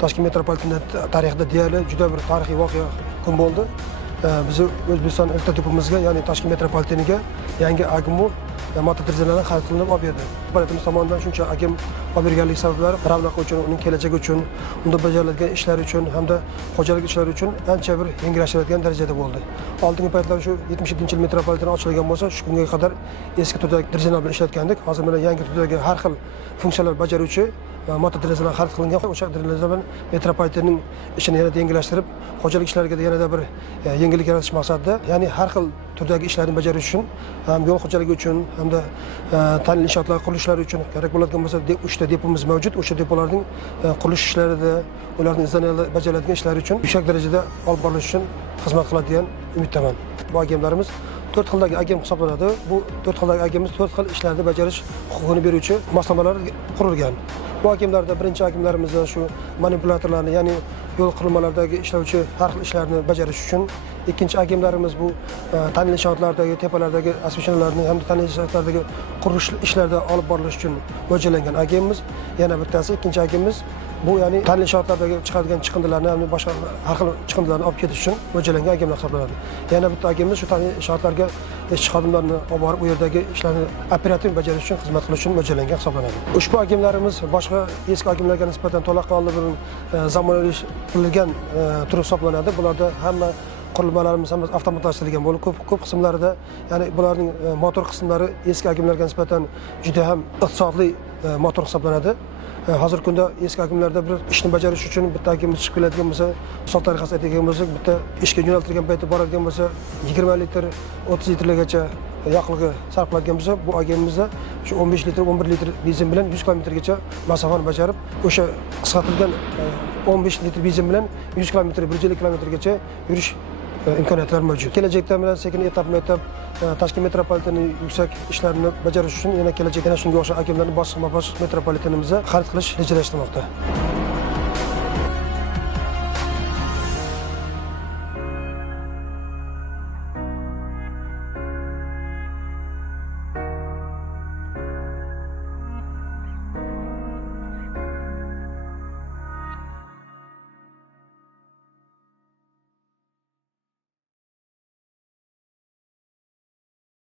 Toshkent metropoliteni tarixida deyarli juda bir tarixiy voqea kun bo'ldi. Biz O'zbekiston ilk depomizga, ya'ni Toshkent metropoliteniga yangi agmu mototrizlarni xarid qilinib olib berdi. Davlatimiz tomonidan shuncha agim olib berganlik sabablari ravnaq uchun, uning kelajagi uchun, unda bajariladigan ishlar uchun hamda xo'jalik ishlari uchun ancha bir yengillashtiradigan darajada bo'ldi. Oldingi paytlar shu 77-yil metropoliten ochilgan bo'lsa, shu kunga qadar eski turdagi drizlar bilan ishlatgandik. Hozir mana yangi turdagi har xil funksiyalar bajaruvchi mototrizlar xarid qilingan. O'sha drizlar bilan metropolitenning ishini yanada yengillashtirib, xo'jalik ishlariga yanada bir yengillik yaratish maqsadida, ya'ni har xil turdagi ishlarni bajarish uchun, ham yo'l xo'jaligi uchun, hamda ta'lim inshootlar qurilishlari uchun kerak bo'ladigan bo'lsa, 3 ta depomiz mavjud. O'sha depolarning qurilish ishlarida, ularning izlaniylar bajariladigan ishlari uchun yuksak darajada olib borilish uchun xizmat qiladigan umiddaman. Bu agemlarimiz 4 xildagi agem hisoblanadi. Bu 4 xildagi agemiz 4 xil ishlarni bajarish huquqini beruvchi moslamalar qurilgan. Bu agemlarda birinchi agemlarimizda shu manipulyatorlarni, ya'ni yo'l qurilmalaridagi ishlovchi har xil ishlarni bajarish uchun, ikkinchi agemlarimiz bu ta'lim inshootlaridagi tepalardagi asbeshanalarni hamda ta'lim inshootlaridagi qurilish ishlarida olib borilish uchun mo'ljallangan agemimiz. Yana bittasi ikkinchi agemiz bu, ya'ni ta'lim inshootlaridagi chiqadigan chiqindilarni hamda boshqa har xil chiqindilarni olib ketish uchun mo'ljallangan agemlar hisoblanadi. Yana bitta agemiz shu ta'lim inshootlarga ishchi xodimlarni olib borib, u yerdagi ishlarni operativ bajarish uchun, xizmat qilish uchun mo'ljallangan hisoblanadi. Ushbu agemlarimiz boshqa eski agemlarga nisbatan to'laqonli bir zamonaviylashtirilgan tur hisoblanadi. Bularda hamma qurilmalarimiz ham avtomatlashtirilgan bo'lib, ko'p qismlarida, ya'ni bularning motor qismlari eski agemlarga nisbatan juda ham iqtisodli motor hisoblanadi. Hozirgi kunda eski agimlarda bir ishni bajarish uchun bitta agimiz chiqib keladigan bo'lsa, hisob tariqasida aytadigan bo'lsak, bitta ishga yo'naltirilgan paytda boradigan bo'lsa, 20 litr, 30 litrgacha yoqilg'i sarflangan bo'lsa, bu agimizda shu 15 litr, 11 litr benzin bilan 100 kilometrgacha masofani bajarib, o'sha qisqartirilgan 15 litr benzin bilan 100 kilometr, 150 kilometrgacha yurish imkoniyatlar mavjud. Kelajakda bilan sekin etap-etap Toshkent metropolitenining yuksak ishlarini bajarish uchun yana kelajakda shunga o'xshash agemlarni bosqichma-bosqich metropolitenimizda xarid qilish rejalashtirilmoqda.